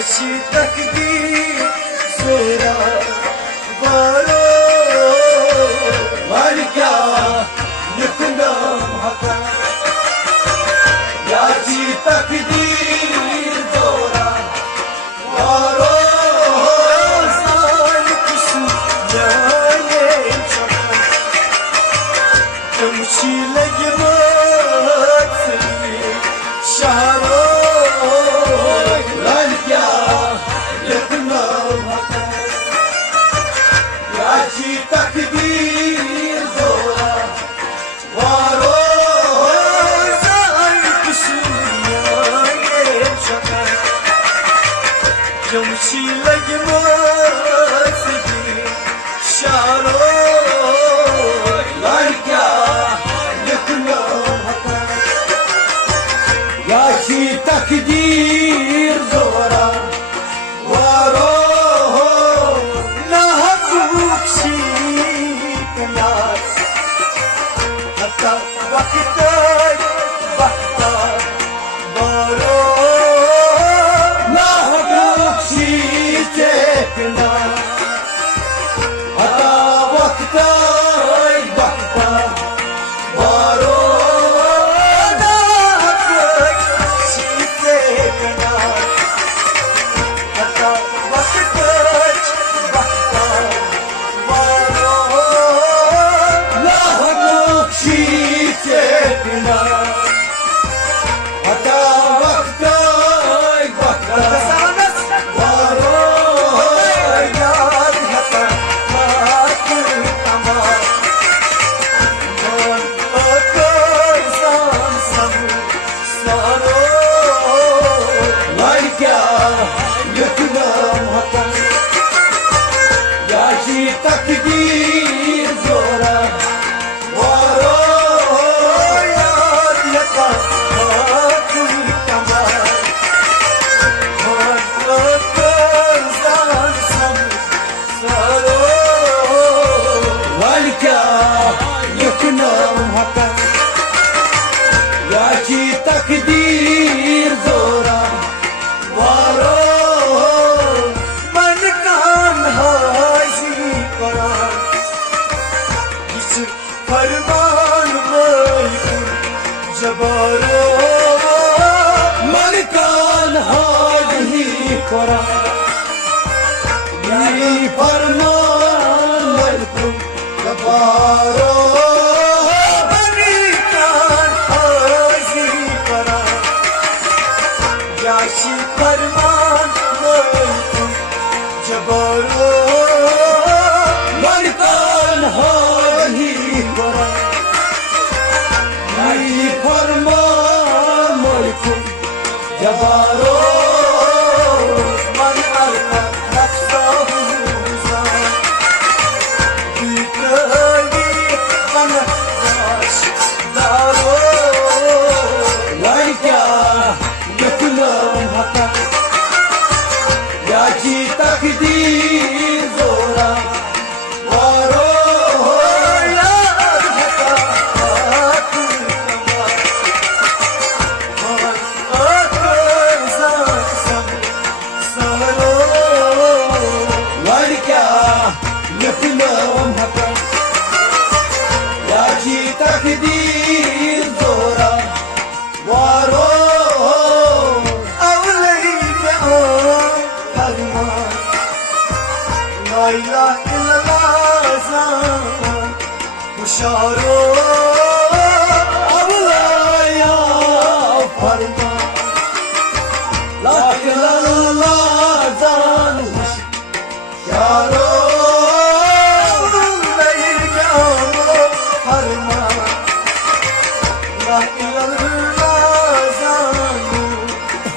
याची तकदीर जोरा बारो वारक्या लिखनम हका याची तकदीर जोरा बारो सान कुसु जाने चमन तमशी लगे मत शहरो तकदीर जोरा वारो ज़ार कुसुनियाने शका जमशी लगमसगी शारो लड़क्या लिखना हका याची तकदीर जोरा वारो वक्त वक्त बारो महबूबी चेतना हता वक्त वक्त बारो महबूबी चेतना हता वक्त वक्त बारो महबूबी चेतना हता वक्त वक्त बारो याद हता मातुर तमाम मन अतर सान सब सारो लड़क्या लिखनम हका याची तकदीर जोरा वारो याची तकदीर जोरा वारो मन कान हाजी करा इस फरमान में जबारो मन कान हाजी करा यही फरमान में जबारो याची फरमान जबारो मन कान हाजी करा यही फरमान जबारो मन अलका नक्शा हुजा दिखली मन आश दारो लड़क्या लिखनम हका याची तकदीर जोरा वारो याद हका मातुर तमाम सारो लड़क्या लिखनम हका याची तकदीर जोरा वारो ला इलाहा इल्लल्लाह हुशारो अवलाया फरमा ला इलाहा इल्लल्लाह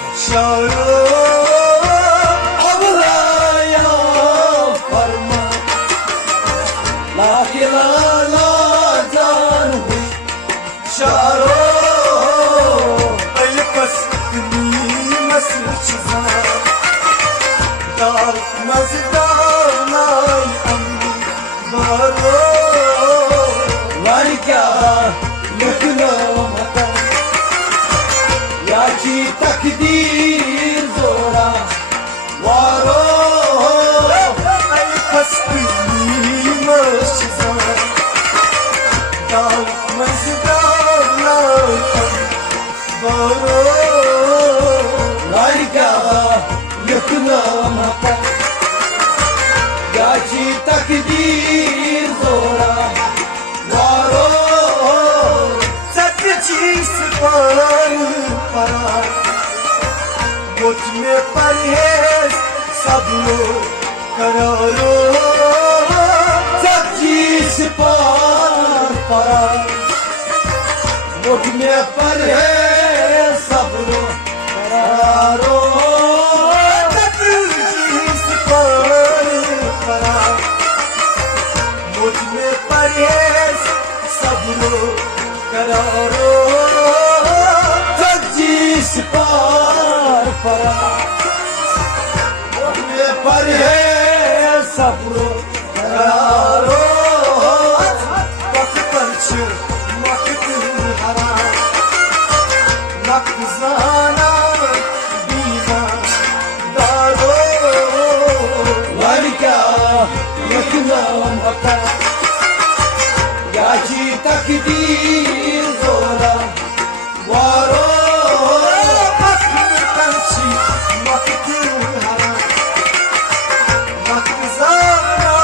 हुशारो फरमा ला इलाहा हुशारो शारो अलकस मसल चुजा दार मजदार लाई अम बारो लड़क्या लिखनम हका याची तकदीर जोरा वारो लायका यकना मका याची तकदीर जोरा वारो सच्ची पार परा मुझ में परहेज सब लोग करारो सच्ची पार परा मुझ में पर है सब लोग करारो सच्ची पार परा मुझ में परहेज सब लोग करारो सच्ची पार परा मुझ में पर है सब लोग करारो वक्त पंच वक्त हरा वक्त जाना बीमा दारो लायका यकना मका याची तकदीर जोरा वारो वक्त पंच वक्त हरा वक्त जाना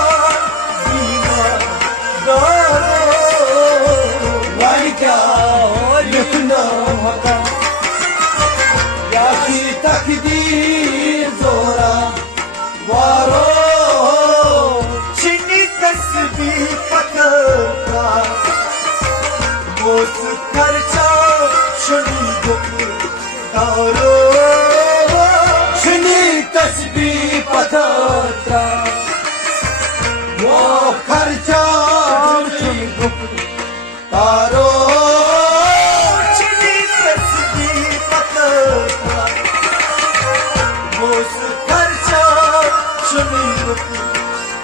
बीमा दारो लायका यकना मका याची तकदीर जोरा वारो चिनी तस्बीह पकड़ा मोस खर्चा शुनी गुम तारो शनी तस्बीह पथरा वो खर्चा तारो चिनी तस्बीह पकड़ा मोस खर्चा शुनी गुम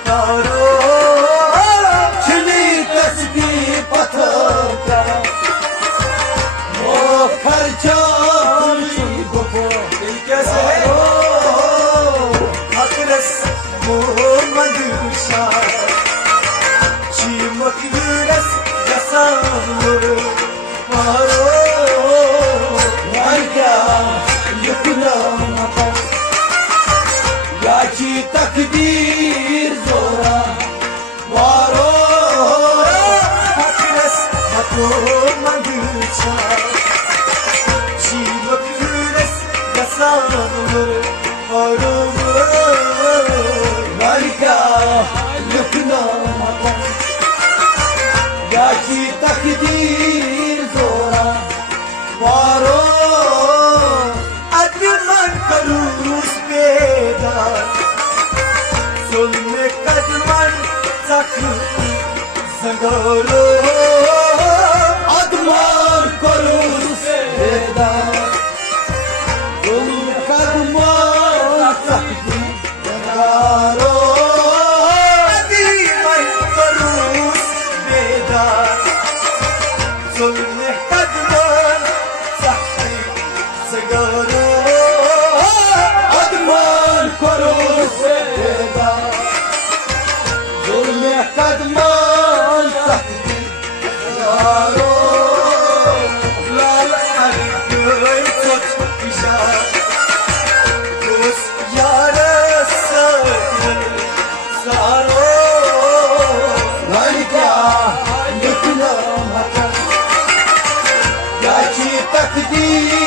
तारो शनी तस्बीह पथरा वो खर्चा कैसे है हकरस मोहम्मद शाह चीमक रस जसामुर मारो लायका यकना मका याची तकदीर जोरा वारो हकरस मोहम्मद शाह चीमक रस जसामुर मारो लायका यकना मका याची तकदीर जोरा वारो अदमन करूस बेदार जुल्म कदमन जख्म संगोरो अदमान करू से बेदार तुम कदमान सकती करारो अदमन करूस बेदार जुल्म कदमन जख्म संगोरो अदमान करू से बेदार तुम कदमान सकती करारो लाला कोई सोच इशारा दोस्त यार सारो लायका यकना मका याची तकदीर